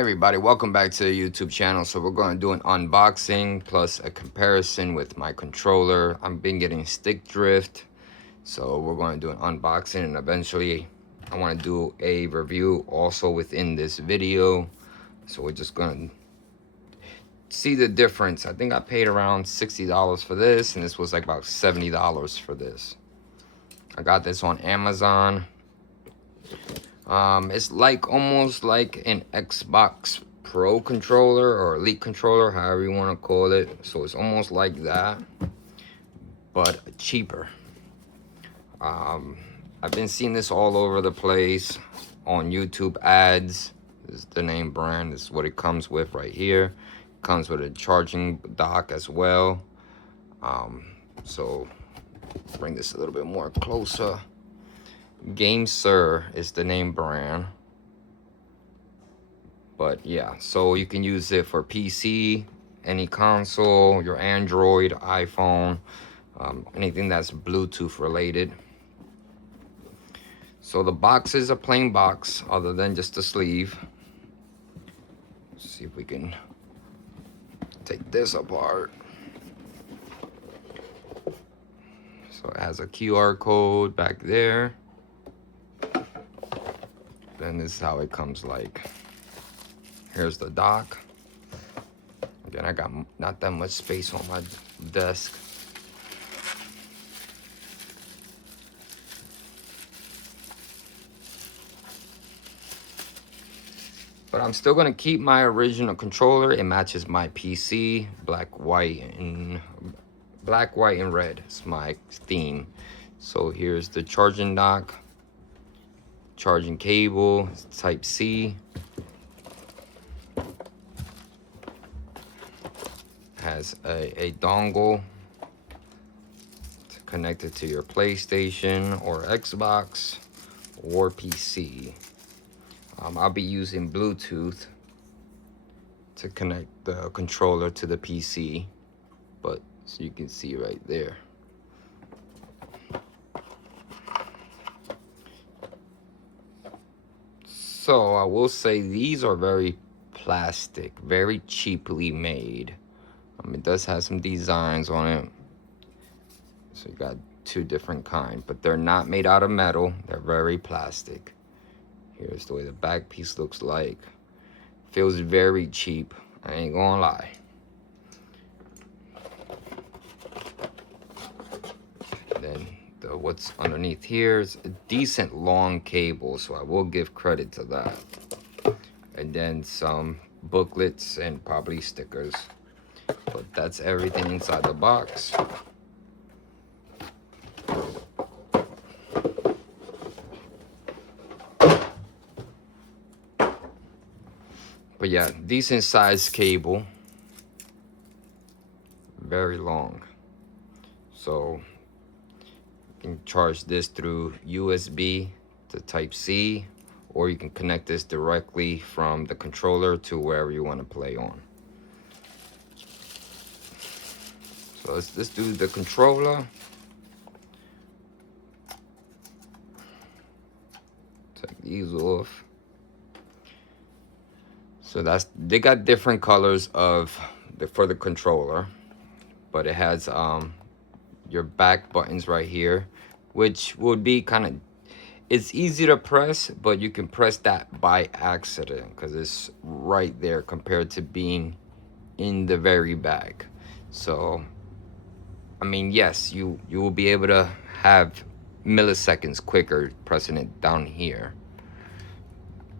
Everybody, welcome back to the YouTube channel. So we're going to do an unboxing plus a comparison with my controller. I've been getting stick drift, so we're going to do an unboxing, and eventually I want to do a review also within this video. So we're just going to see the difference. I think I paid around $60 for this, and this was like about $70 for this. I got this on Amazon. It's like almost like an Xbox Pro controller or Elite controller, however you want to call it. So it's almost like that, but cheaper. I've been seeing this all over the place on YouTube ads. This is the name brand. This is what it comes with right here. It comes with a charging dock as well. So bring this a little bit more closer. GAMESIR is the name brand. But yeah, so you can use it for PC, any console, your Android, iPhone, anything that's Bluetooth related. So the box is a plain box other than just the sleeve. Let's see if we can take this apart. So it has a QR code back there. Then this is how it comes like. Here's the dock. Again, I got not that much space on my desk. But I'm still gonna keep my original controller. It matches my PC, black, white, and red. It's my theme. So here's the charging dock. Charging cable, type C. Has a dongle to connect it to your PlayStation or Xbox or PC. I'll be using Bluetooth to connect the controller to the PC, but so you can see right there. So I will say these are very plastic, very cheaply made. It does have some designs on it. So you got two different kinds, but they're not made out of metal. They're very plastic. Here's the way the back piece looks like. Feels very cheap, I ain't gonna lie. Then what's underneath here is a decent long cable, so I will give credit to that. And then some booklets and probably stickers. But that's everything inside the box. But yeah, decent sized cable. Very long. So you can charge this through USB to type C, or you can connect this directly from the controller to wherever you want to play on. So let's do the controller. Take these off. So they got different colors for the controller, but it has your back buttons right here, which would be it's easy to press, but you can press that by accident because it's right there compared to being in the very back. So I mean, yes, you will be able to have milliseconds quicker pressing it down here.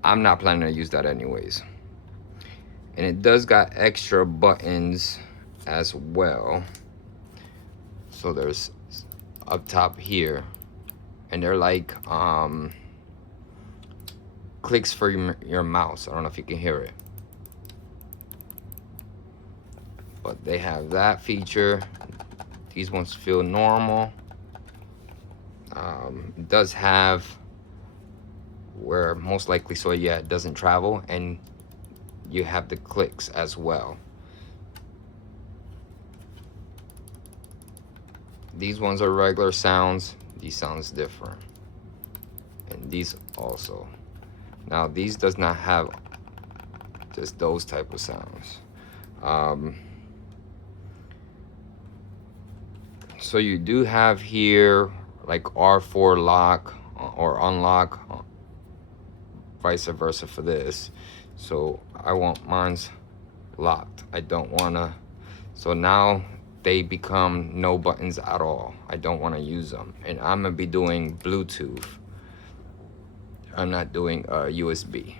I'm not planning to use that anyways. And it does got extra buttons as well. So there's up top here, and they're like clicks for your mouse. I don't know if you can hear it, but they have that feature. These ones feel normal. It does have where most likely, so yeah, it doesn't travel, and you have the clicks as well. These ones are regular sounds. These sounds different, and these also. Now these does not have just those type of sounds. So you do have here like R4 lock or unlock, vice versa for this. So I want mine's locked. I don't want to, so now they become no buttons at all. I don't want to use them, and I'm gonna be doing Bluetooth. I'm not doing USB.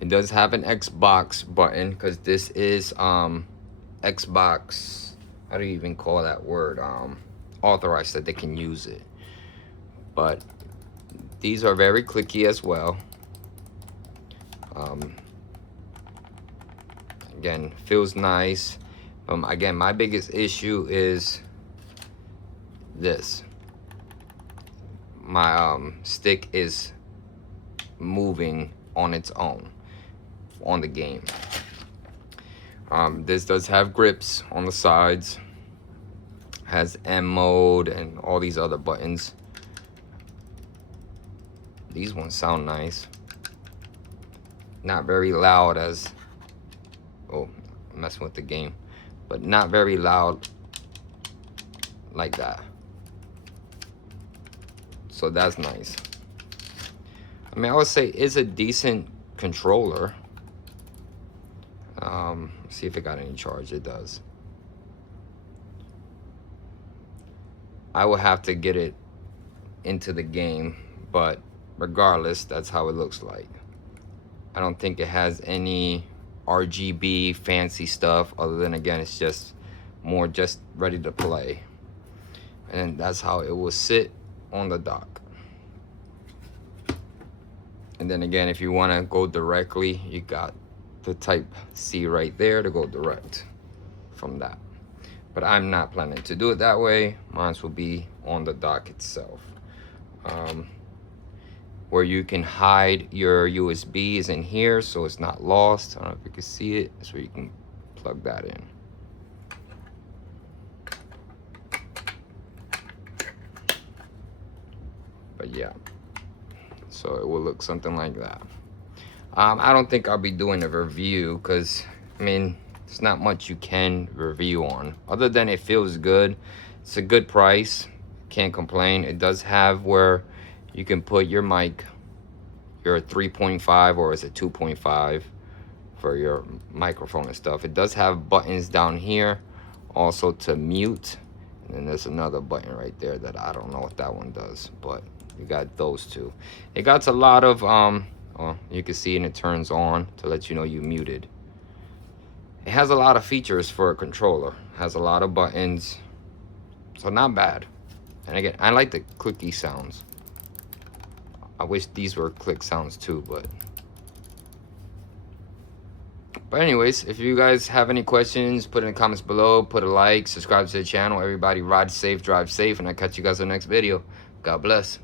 It does have an Xbox button because this is Xbox, how do you even call that word, authorized that they can use it. But these are very clicky as well. Again, feels nice. Again, my biggest issue is this. My stick is moving on its own on the game. This does have grips on the sides, has M mode and all these other buttons. These ones sound nice. Not very loud as, oh, I'm messing with the game, but not very loud like that. So that's nice. I mean, I would say it's a decent controller. See if it got any charge. It does. I will have to get it into the game, but regardless, that's how it looks like. I don't think it has any RGB fancy stuff other than, again, it's just more just ready to play. And that's how it will sit on the dock. And then again, if you want to go directly, you got the type C right there to go direct from that. But I'm not planning to do it that way. Mine will be on the dock itself. Where you can hide your USBs in here so it's not lost. I don't know if you can see it. So you can plug that in. But yeah, so it will look something like that. I don't think I'll be doing a review because, I mean, there's not much you can review on other than it feels good. It's a good price, can't complain. It does have where you can put your mic, your 3.5 or is it 2.5 for your microphone and stuff. It does have buttons down here also to mute, and then there's another button right there that I don't know what that one does, but you got those two. It got a lot of you can see, and it turns on to let you know you muted. It has a lot of features for a controller. It has a lot of buttons, so not bad. And again, I like the clicky sounds. I wish these were click sounds too, but anyways, if you guys have any questions, put it in the comments below, put a like, subscribe to the channel. Everybody ride safe, drive safe, and I'll catch you guys in the next video. God bless.